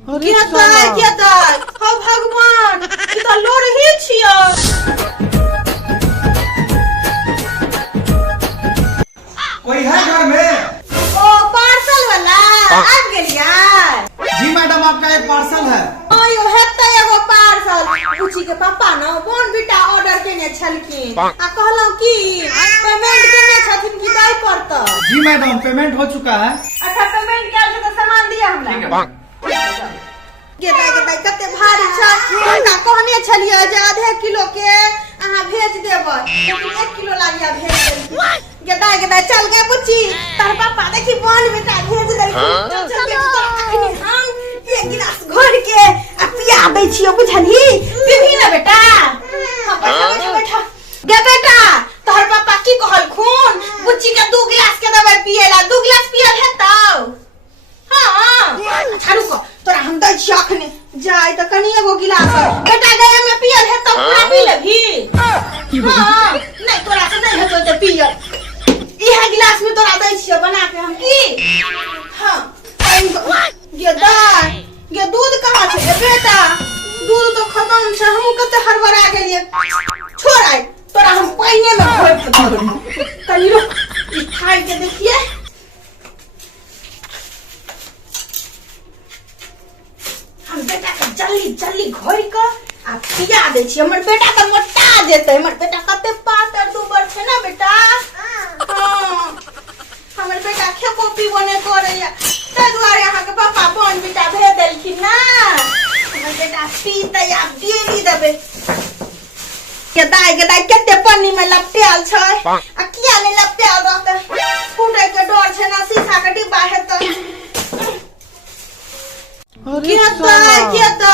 भगवान ई तो लो रही छियो। कोई है घर में? ओ पार्सल वाला आ गेलिया। जी मैडम, आपका एक पार्सल है। आयो हेतै एगो पार्सल। पूछी के पापा न बोन बेटा ऑर्डर केने छलखिन आ कहलौ की पेमेंट केने छथिन की दाई पड़त। जी मैडम, पेमेंट हो चुका है। अच्छा पेमेंट कैल छै त सामान दिया हमरा। गे दाई कते भारी छै। हमरा कहने छलिए जे आधे किलो के अहाँ भेज देबै, लेकिन 1 किलो लागिया भेज देलखिन। गे दाई चल गे बुच्ची, तार पापा देखी बोन बेटा भेज देलखिन। चल गे हम एक गिलास घोर के आ पिया दै छियो, बुझली? पीबी ना बेटा। हां बैठा। गे बेटा तोहर पापा की कहलखुन बुच्ची के 2 गिलास के देबै पियला। 2 गिलास पियल हेतौ? हां अच्छा रुको, तोरा हम दै छियो अखने। जाय त कनी एगो गिलास बेटा गया में पियल हेतौ, पूरा पी लेभी। हां नहीं तोरा से नहीं हेतौ त पियल। इहे गिलास में तोरा दै छियो बना के हम की। हां ये दूध कहाँ छै बेटा? दूध तो खत्म छै। हम कते हड़बड़ा गेलिए। छोड़ आइ तोरा हम पानी में घोर के देबै। कनी रुक, ई खाइ के देखिए। हम बेटा के जल्दी घोर के आ पिया दै छी। हमर बेटा त मोटा जेतै। हमर बेटा कते पातर दुबर छै ना बेटा। हां हमर बेटा खेबो पीबो नै करैया, ताहि दुआरे अहाँ के पापा बोन बेटा भेज देलखिन ना। हमर बेटा पीतै आ डेली देबै। गे दाई कते पन्नी में लपटेल छै आ किया नै लपटेल रहतै? फूटै के डर छै ना, शीशा के डिब्बा हेतै। गे दाई